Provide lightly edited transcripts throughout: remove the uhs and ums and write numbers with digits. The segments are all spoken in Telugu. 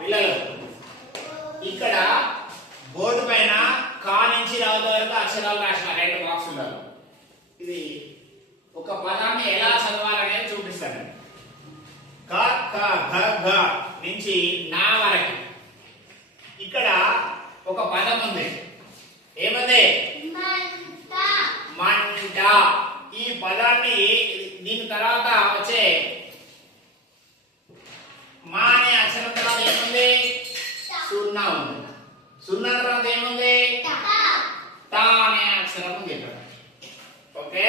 పిల్లలు ఇక్కడ బోర్డు పైన కా నుంచి రావుత వరకు అక్షరాలు రాసిన 2 బాక్సులు. ఇది ఒక పదాన్ని ఎలా చదవాలనేది చూపిస్తాను. క ఖ ఘ ఘ నుంచి నా వరకు ఇక్కడ ఒక పదం ఉంది. ఏమది? మంట. ఈ పదాన్ని దీని తర్వాత వచ్చే మా అనే అక్షరం తర్వాత ఏముంది? సున్నా ఉంది. సున్నా తర్వాత ఏముంది? టా అనే అక్షరం ఉంది ఇక్కడ. ఓకే,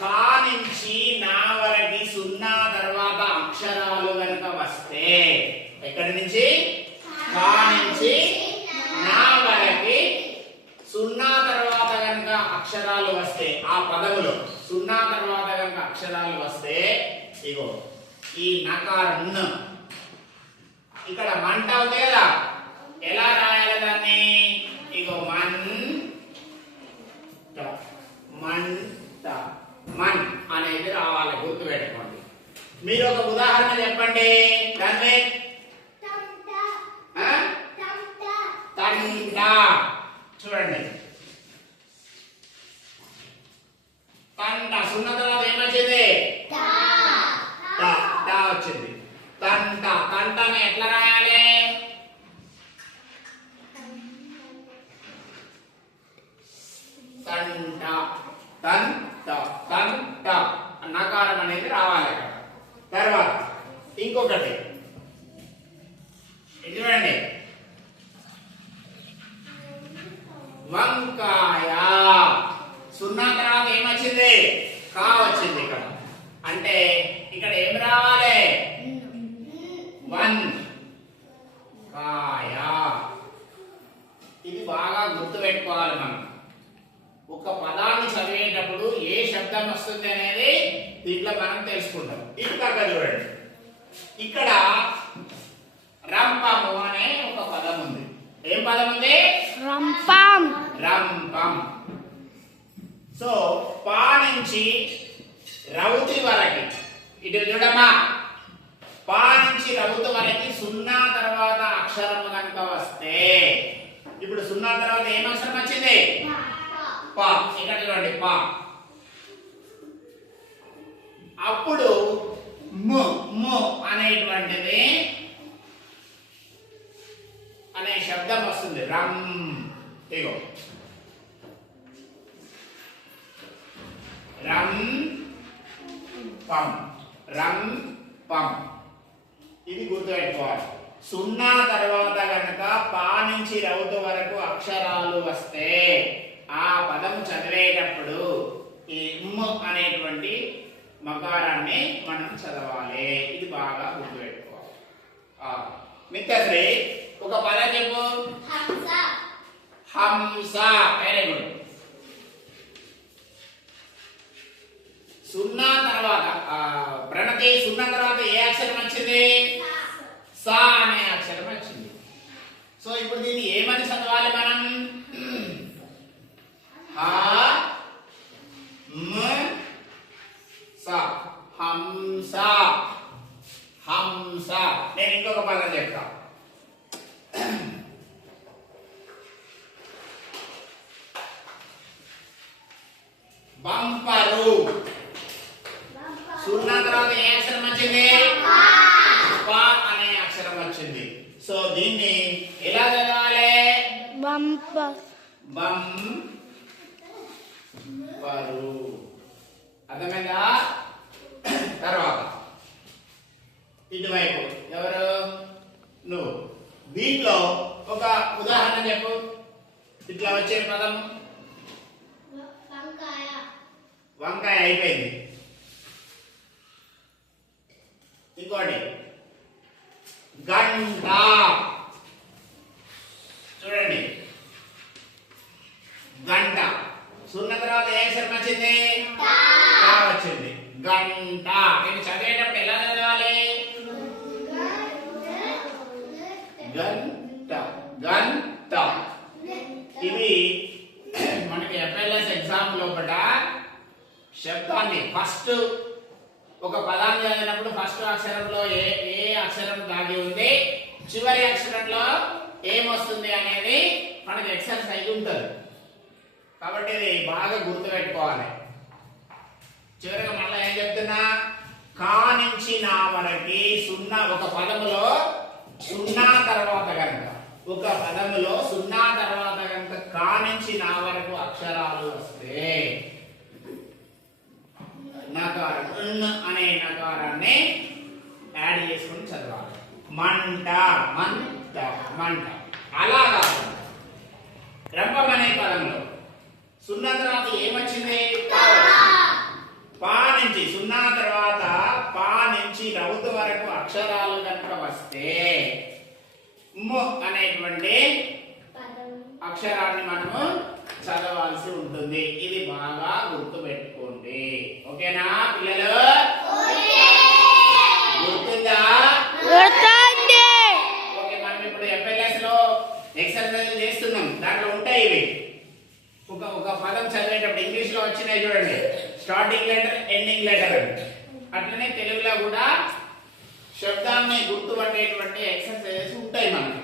కా నుంచి నా వరకు సున్నా తర్వాత అక్షరాలు కనుక వస్తే, ఎక్కడి నుంచి? కా నుంచి నా వరకు సున్నా తర్వాత కనుక అక్షరాలు వస్తే, ఆ పదములో సున్నా తర్వాత కనుక అక్షరాలు వస్తే, ఇగో ఈ నకారం ఇక్కడ మంట ఉంది కదా, ఎలా రాయాలి దాన్ని? ఇగో మంట మన్ అనేది రావాలి, గుర్తు పెట్టుకోండి. మీరు ఒక ఉదాహరణ చెప్పండి. దాన్ని తంట చూడండి. తంట సున్నా తర్వాత ఏమొచ్చింది? టా వచ్చింది. తంట. తంటని ఎట్లా రాయాలి? తంట తంట తంట నకారం అనేది రావాలి అక్కడ. తర్వాత ఇంకొకటి చూడండి, వంకాయ. సున్నా తర్వాత ఏమొచ్చింది? కా వచ్చింది ఇక్కడ. అంటే ఇక్కడ ఏం రావాలి? వన్ కాయ. ఇది బాగా గుర్తు పెట్టుకోవాలి మనం. ఒక పదాన్ని చదివేటప్పుడు ఏ శబ్దం వస్తుంది అనేది దీంట్లో మనం తెలుసుకుంటాం. ఇంకా చూడండి, ఇక్కడ రంపము అనే ఒక పదం ఉంది. ఏం పదం ఉంది? రంపం. రంపం. సో పా నుంచి రౌతి వరకు, ఇటు చూడమ్మా, పా నుంచి రౌతి వరకు సున్నా తర్వాత అక్షరం కనుక వస్తే, ఇప్పుడు సున్నా తర్వాత ఏం అక్షరం వచ్చింది? పా. ఇక్కడ చూడండి, పా. అప్పుడు ము ము అనేటువంటిది అనే శబ్దం వస్తుంది. రం. ఇగో రం పం. రం పం. ఇది గుర్తుపెట్టుకోవాలి. సున్నా తర్వాత కనుక పా నుంచి రౌతు వరకు అక్షరాలు వస్తే ఆ పదం చదివేటప్పుడు ఈ మ్ అనేటువంటి మకారాన్ని మనం చదవాలి. ఇది బాగా గుర్తుపెట్టుకోవాలి. మిత్రశ్రీ, ఒక పదం చెప్పు. హంస. Very good. సున్నా తర్వాత ప్రణతి సున్నా తర్వాత ఏ అక్షరం వచ్చింది? సా అనే అక్షరం వచ్చింది. సో ఇప్పుడు దీన్ని ఏమని చదవాలి మనం? హంస. హంస. నేను ఇంకొక పదం చెప్తా. బంపరు. సున్నా తర్వాత ఏ అక్షరం వచ్చింది? పా అనే అక్షరం వచ్చింది. సో దీన్ని ఎలా చదవాలి? బంపర్. బంపరు. అర్థమైందా? తర్వాత ఇటువైపు ఎవరు? నువ్వు. దీంట్లో ఒక ఉదాహరణ చెప్పు. ఇట్లా వచ్చే పదం వంకాయ అయిపోయింది. ఇంకోటి గంట. చూడండి, గంట. సున్నా తర్వాత ఏ అక్షరం వచ్చింది? టా వచ్చింది. గంట. నేను చదివేటప్పుడు ఎలా చదవాలి? గంట గంట. ఇవి మనకి ఎఫ్ఎల్ఎస్ ఎగ్జామ్ లోపల శబ్దాన్ని ఫస్ట్ ఒక పదాన్ని చదివినప్పుడు ఫస్ట్ అక్షరంలో ఏ అక్షరం దాగి ఉంది చివరి అక్షరంలో ఏమొస్తుంది అనేది మనకి ఎక్సర్సైజ్ ఉంటుంది. కాబట్టి ఇది బాగా గుర్తుపెట్టుకోవాలి. చివరిగా మళ్ళీ ఏం చెప్తున్నా, కా నుంచి నా వరకు సున్నా ఒక పదములో సున్నా తర్వాత కనుక ఒక పదములో సున్నా తర్వాత కనుక కా నుంచి నా వరకు అక్షరాలు వస్తే నకారం అనే నకారాన్ని యాడ్ చేసుకుని చదవాలి. మంట మంట మంట. అలాగా రంపం అనే పదంలో సున్నా తర్వాత ఏమొచ్చింది? పా నుంచి సున్నా తర్వాత పా నుంచి రౌతు వరకు అక్షరాలు కనుక వస్తే ము అనేటువంటి అక్షరాన్ని మనము చదవాల్సి ఉంటుంది. ఇది బాగా గుర్తు పెట్టుకోండి. ఓకేనా పిల్లలు? గుర్తుందా? ఓకే, మనం ఇప్పుడు FLS లో ఎక్సర్సైజ్ చేస్తున్నాం. దాంట్లో ఉంటాయి ఇవి. ఒక పదం చదివేటప్పుడు ఇంగ్లీష్ లో వచ్చినాయి చూడండి, స్టార్టింగ్ లెటర్ ఎండింగ్ లెటర్ అని. అట్లనే తెలుగులో కూడా శబ్దాన్ని గుర్తుపట్టేటువంటి ఎక్సర్సైజెస్ ఉంటాయి మనకి.